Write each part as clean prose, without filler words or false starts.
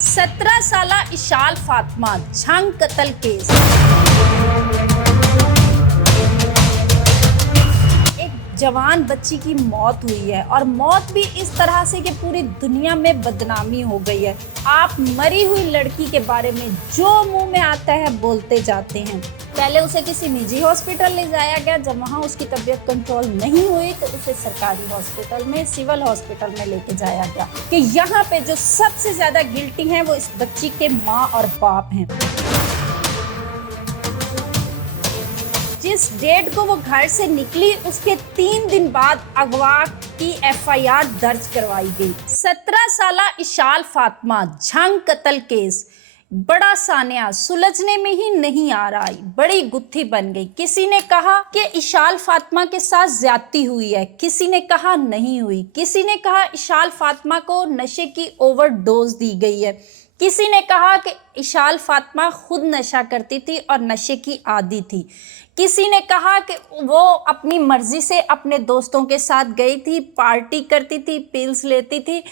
17 साला इशाल फातिमा झंग कत्ल केस। एक जवान बच्ची की मौत हुई है और मौत भी इस तरह से कि पूरी दुनिया में बदनामी हो गई है। आप मरी हुई लड़की के बारे में जो मुंह में आता है बोलते जाते हैं। पहले उसे किसी निजी हॉस्पिटल ले जाया गया, जब वहाँ उसकी तबीयत कंट्रोल नहीं हुई तो उसे सरकारी हॉस्पिटल में, सिविल हॉस्पिटल में लेके जाया गया कि यहाँ पे जो सबसे ज्यादा गिल्टी हैं वो इस बच्ची के माँ और बाप हैं। जिस डेट को वो घर से निकली उसके 3 दिन बाद अगवा की FIR दर्ज करवाई गई। 17 साला इशाल फातिमा झंग कत्ल केस बड़ा सानिया सुलझने में ही नहीं आ रहा, बड़ी गुत्थी बन गई। किसी ने कहा कि इशाल फातिमा के साथ ज्यादती हुई है, किसी ने कहा नहीं हुई, किसी ने कहा इशाल फातिमा को नशे की ओवरडोज दी गई है, किसी ने कहा कि इशाल फातिमा खुद नशा करती थी और नशे की आदी थी, किसी ने कहा कि वो अपनी मर्जी से अपने दोस्तों के साथ गई थी, पार्टी करती थी, पिल्स लेती थी।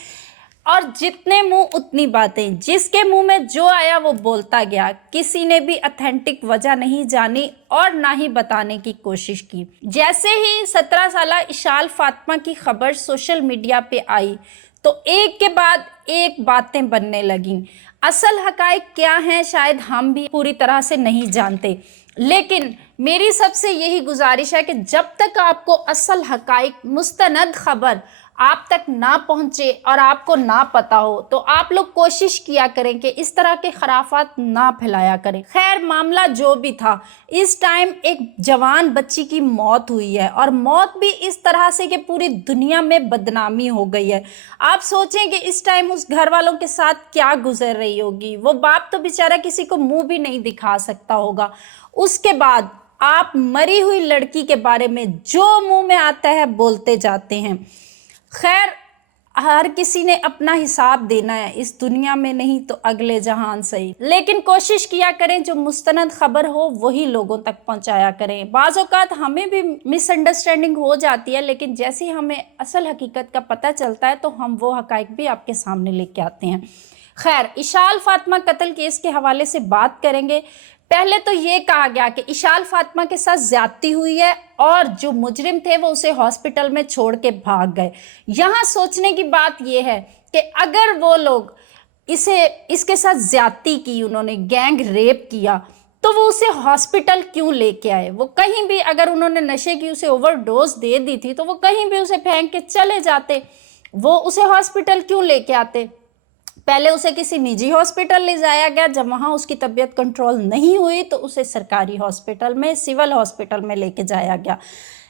और जितने मुंह उतनी बातें, जिसके मुंह में जो आया वो बोलता गया। किसी ने भी ऑथेंटिक वजह नहीं जानी और ना ही बताने की कोशिश की। जैसे ही 17 साला इशाल फातिमा की खबर सोशल मीडिया पे आई तो एक के बाद एक बातें बनने लगीं। असल हकायक क्या हैं शायद हम भी पूरी तरह से नहीं जानते, लेकिन मेरी सबसे यही गुजारिश है कि जब तक आपको असल हकायक, मुस्तनद खबर आप तक ना पहुंचे और आपको ना पता हो तो आप लोग कोशिश किया करें कि इस तरह के खराफात ना फैलाया करें। खैर, मामला जो भी था, इस टाइम एक जवान बच्ची की मौत हुई है और मौत भी इस तरह से कि पूरी दुनिया में बदनामी हो गई है। आप सोचें कि इस टाइम उस घर वालों के साथ क्या गुजर रही होगी। वो बाप तो बेचारा किसी को मुंह भी नहीं दिखा सकता होगा। उसके बाद आप मरी हुई लड़की के बारे में जो मुंह में आता है बोलते जाते हैं। खैर, हर किसी ने अपना हिसाब देना है, इस दुनिया में नहीं तो अगले जहान सही, लेकिन कोशिश किया करें जो मुस्तनद खबर हो वही लोगों तक पहुंचाया करें। बाज़ औक़ात हमें भी मिसअंडरस्टैंडिंग हो जाती है, लेकिन जैसे ही हमें असल हकीकत का पता चलता है तो हम वो हकायक भी आपके सामने लेके आते हैं। खैर, इशाल फातिमा कत्ल केस के हवाले से बात करेंगे। पहले तो ये कहा गया कि इशाल फातिमा के साथ ज्यादती हुई है और जो मुजरिम थे वो उसे हॉस्पिटल में छोड़ के भाग गए। यहाँ सोचने की बात यह है कि अगर वो लोग इसके साथ ज्यादती की, उन्होंने गैंग रेप किया, तो वो उसे हॉस्पिटल क्यों लेके आए। वो कहीं भी, अगर उन्होंने नशे की उसे ओवरडोज दे दी थी तो वो कहीं भी उसे फेंक के चले जाते, वो उसे हॉस्पिटल क्यों लेके आते। पहले उसे किसी निजी हॉस्पिटल ले जाया गया, जब वहाँ उसकी तबीयत कंट्रोल नहीं हुई तो उसे सरकारी हॉस्पिटल में, सिविल हॉस्पिटल में लेके जाया गया,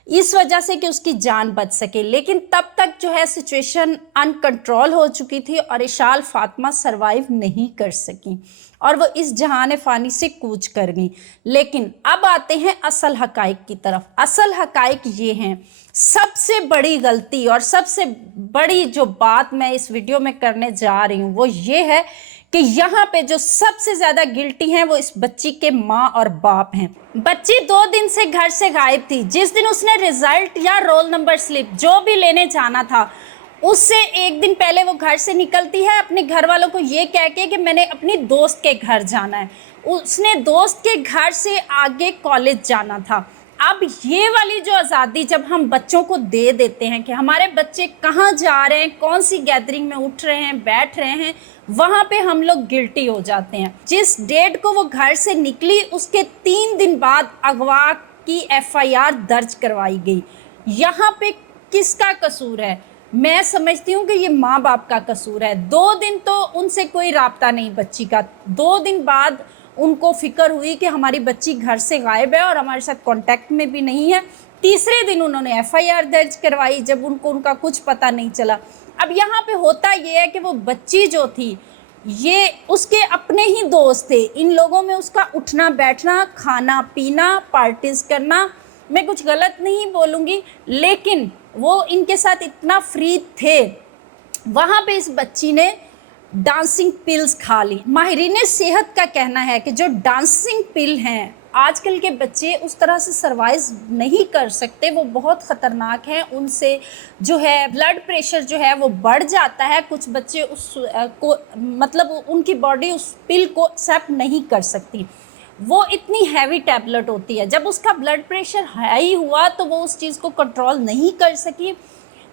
इस वजह से कि उसकी जान बच सके। लेकिन तब तक जो है सिचुएशन अनकंट्रोल हो चुकी थी और इशाल फातिमा सरवाइव नहीं कर सकी और वो इस जहान फ़ानी से कूच कर गई। लेकिन अब आते हैं असल हकायक की तरफ। असल हकायक ये हैं, सबसे बड़ी गलती और सबसे बड़ी जो बात मैं इस वीडियो में करने जा रही हूँ वो ये है कि यहाँ पे जो सबसे ज़्यादा गिल्टी हैं वो इस बच्ची के माँ और बाप हैं। बच्ची 2 दिन से घर से गायब थी। जिस दिन उसने रिजल्ट या रोल नंबर स्लिप जो भी लेने जाना था, उससे 1 दिन पहले वो घर से निकलती है अपने घर वालों को ये कह के कि मैंने अपनी दोस्त के घर जाना है। उसने दोस्त के घर से आगे कॉलेज जाना था। अब ये वाली जो आज़ादी जब हम बच्चों को दे देते हैं कि हमारे बच्चे कहाँ जा रहे हैं, कौन सी गैदरिंग में उठ रहे हैं, बैठ रहे हैं, वहाँ पे हम लोग गिल्टी हो जाते हैं। जिस डेट को वो घर से निकली उसके 3 दिन बाद अगवा की FIR दर्ज करवाई गई। यहाँ पे किसका कसूर है? मैं समझती हूँ कि ये माँ बाप का कसूर है। 2 दिन तो उनसे कोई राब्ता नहीं बच्ची का। 2 दिन बाद उनको फिक्र हुई कि हमारी बच्ची घर से गायब है और हमारे साथ कांटेक्ट में भी नहीं है। तीसरे दिन उन्होंने FIR दर्ज करवाई जब उनका कुछ पता नहीं चला। अब यहाँ पे होता ये है कि वो बच्ची जो थी, ये उसके अपने ही दोस्त थे। इन लोगों में उसका उठना बैठना, खाना पीना, पार्टीज करना, मैं कुछ गलत नहीं बोलूँगी, लेकिन वो इनके साथ इतना फ्री थे। वहाँ पे इस बच्ची ने डांसिंग पिल्स खा ली। माहिरीन सेहत का कहना है कि जो डांसिंग पिल हैं آج کل کے بچے اس طرح سے سروائیو نہیں کر سکتے، وہ بہت خطرناک ہیں، ان سے جو ہے بلڈ پریشر جو ہے وہ بڑھ جاتا ہے، کچھ بچے اس کو مطلب ان کی باڈی اس پل کو ایکسیپٹ نہیں کر سکتی، وہ اتنی ہیوی ٹیبلٹ ہوتی ہے، جب اس کا بلڈ پریشر ہائی ہوا تو وہ اس چیز کو کنٹرول نہیں کر سکی،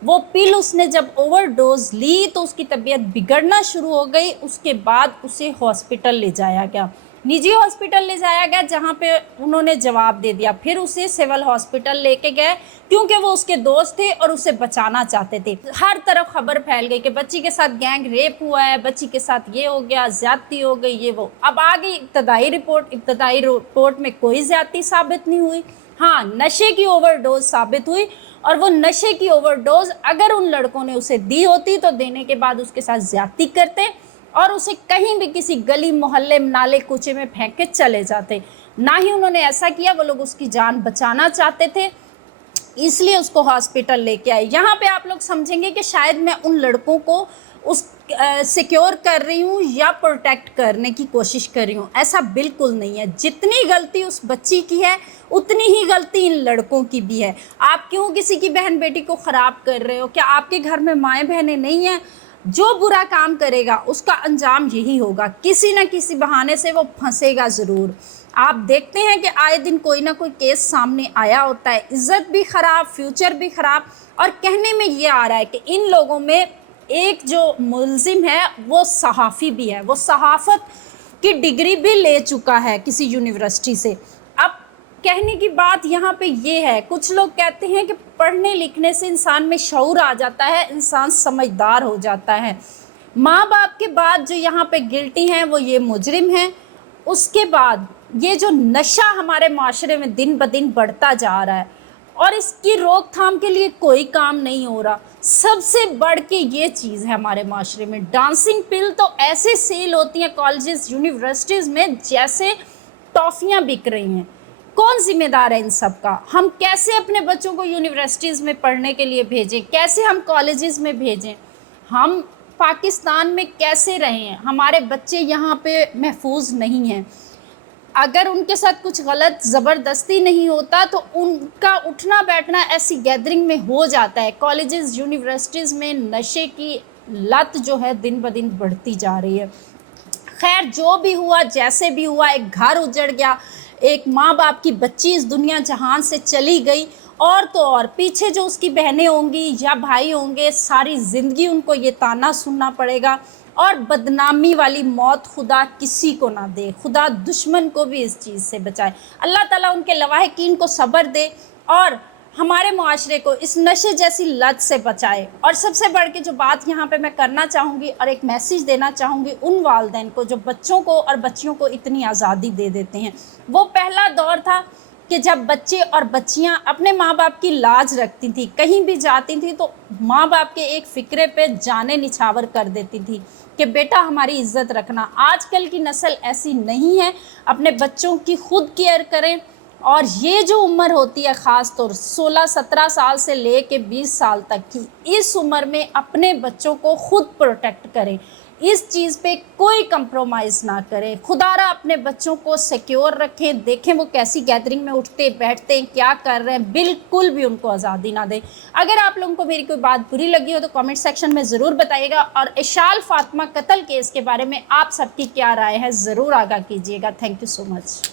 وہ پل اس نے جب اوور ڈوز لی تو اس کی طبیعت بگڑنا شروع ہو گئی، اس کے بعد اسے ہاسپٹل لے جایا گیا، نجی ہاسپٹل لے جایا گیا، جہاں پہ انہوں نے جواب دے دیا، پھر اسے سول ہاسپٹل لے کے گئے کیونکہ وہ اس کے دوست تھے اور اسے بچانا چاہتے تھے، ہر طرف خبر پھیل گئی کہ بچی کے ساتھ گینگ ریپ ہوا ہے، بچی کے ساتھ یہ ہو گیا، زیادتی ہو گئی، یہ وہ، اب آ گئی ابتدائی رپورٹ میں کوئی زیادتی ثابت نہیں ہوئی، ہاں نشے کی اوور ڈوز ثابت ہوئی، اور وہ نشے کی اوور ڈوز اگر ان لڑکوں نے اسے دی ہوتی تو دینے کے بعد اس کے ساتھ زیادتی کرتے اور اسے کہیں بھی کسی گلی محلے نالے کوچے میں پھینک کے چلے جاتے، نہ ہی انہوں نے ایسا کیا، وہ لوگ اس کی جان بچانا چاہتے تھے، اس لیے اس کو ہاسپٹل لے کے آئے۔ یہاں پہ آپ لوگ سمجھیں گے کہ شاید میں ان لڑکوں کو اس سیکیور کر رہی ہوں یا پروٹیکٹ کرنے کی کوشش کر رہی ہوں، ایسا بالکل نہیں ہے، جتنی غلطی اس بچی کی ہے اتنی ہی غلطی ان لڑکوں کی بھی ہے۔ آپ کیوں کسی کی بہن بیٹی کو خراب کر رہے ہو؟ کیا آپ کے گھر میں مائیں بہنیں نہیں ہیں؟ جو برا کام کرے گا اس کا انجام یہی ہوگا، کسی نہ کسی بہانے سے وہ پھنسے گا ضرور۔ آپ دیکھتے ہیں کہ آئے دن کوئی نہ کوئی کیس سامنے آیا ہوتا ہے، عزت بھی خراب، فیوچر بھی خراب، اور کہنے میں یہ آ رہا ہے کہ ان لوگوں میں ایک جو ملزم ہے وہ صحافی بھی ہے، وہ صحافت کی ڈگری بھی لے چکا ہے کسی یونیورسٹی سے۔ اب کہنے کی بات یہاں پہ یہ ہے، کچھ لوگ کہتے ہیں کہ پڑھنے لکھنے سے انسان میں شعور آ جاتا ہے، انسان سمجھدار ہو جاتا ہے۔ ماں باپ کے بعد جو یہاں پہ گلٹی ہیں وہ یہ مجرم ہیں، اس کے بعد یہ جو نشہ ہمارے معاشرے میں دن بدن بڑھتا جا رہا ہے اور اس کی روک تھام کے لیے کوئی کام نہیں ہو رہا، سب سے بڑھ کے یہ چیز ہے ہمارے معاشرے میں، ڈانسنگ پل تو ایسے سیل ہوتی ہیں کالجز یونیورسٹیز میں جیسے ٹافیاں بک رہی ہیں۔ کون ذمہ دار ہے ان سب کا؟ ہم کیسے اپنے بچوں کو یونیورسٹیز میں پڑھنے کے لیے بھیجیں، کیسے ہم کالجز میں بھیجیں، ہم پاکستان میں کیسے رہیں؟ ہمارے بچے یہاں پہ محفوظ نہیں ہیں، اگر ان کے ساتھ کچھ غلط زبردستی نہیں ہوتا تو ان کا اٹھنا بیٹھنا ایسی گیدرنگ میں ہو جاتا ہے۔ کالجز یونیورسٹیز میں نشے کی لت جو ہے دن بدن بڑھتی جا رہی ہے۔ خیر جو بھی ہوا، جیسے بھی ہوا، ایک گھر اجڑ گیا، ایک ماں باپ کی بچی اس دنیا جہان سے چلی گئی، اور تو اور پیچھے جو اس کی بہنیں ہوں گی یا بھائی ہوں گے، ساری زندگی ان کو یہ طعنہ سننا پڑے گا، اور بدنامی والی موت خدا کسی کو نہ دے، خدا دشمن کو بھی اس چیز سے بچائے، اللہ تعالیٰ ان کے لواحقین کو صبر دے اور ہمارے معاشرے کو اس نشے جیسی لت سے بچائے۔ اور سب سے بڑھ کے جو بات یہاں پہ میں کرنا چاہوں گی اور ایک میسیج دینا چاہوں گی ان والدین کو جو بچوں کو اور بچیوں کو اتنی آزادی دے دیتے ہیں، وہ پہلا دور تھا کہ جب بچے اور بچیاں اپنے ماں باپ کی لاج رکھتی تھیں، کہیں بھی جاتی تھیں تو ماں باپ کے ایک فکرے پہ جانیں نچھاور کر دیتی تھی کہ بیٹا ہماری عزت رکھنا۔ آج کل کی نسل ایسی نہیں ہے، اپنے بچوں کی خود کیئر کریں، اور یہ جو عمر ہوتی ہے خاص طور 16-17 سال سے لے کے 20 سال تک کی، اس عمر میں اپنے بچوں کو خود پروٹیکٹ کریں، اس چیز پہ کوئی کمپرومائز نہ کریں، خدا را اپنے بچوں کو سیکیور رکھیں، دیکھیں وہ کیسی گیدرنگ میں اٹھتے بیٹھتے ہیں، کیا کر رہے ہیں، بالکل بھی ان کو آزادی نہ دیں۔ اگر آپ لوگوں کو میری کوئی بات بری لگی ہو تو کامنٹ سیکشن میں ضرور بتائیے گا، اور اشال فاطمہ قتل کیس کے بارے میں آپ سب کی کیا رائے ہے ضرور آگاہ کیجیے گا۔ Thank you so much.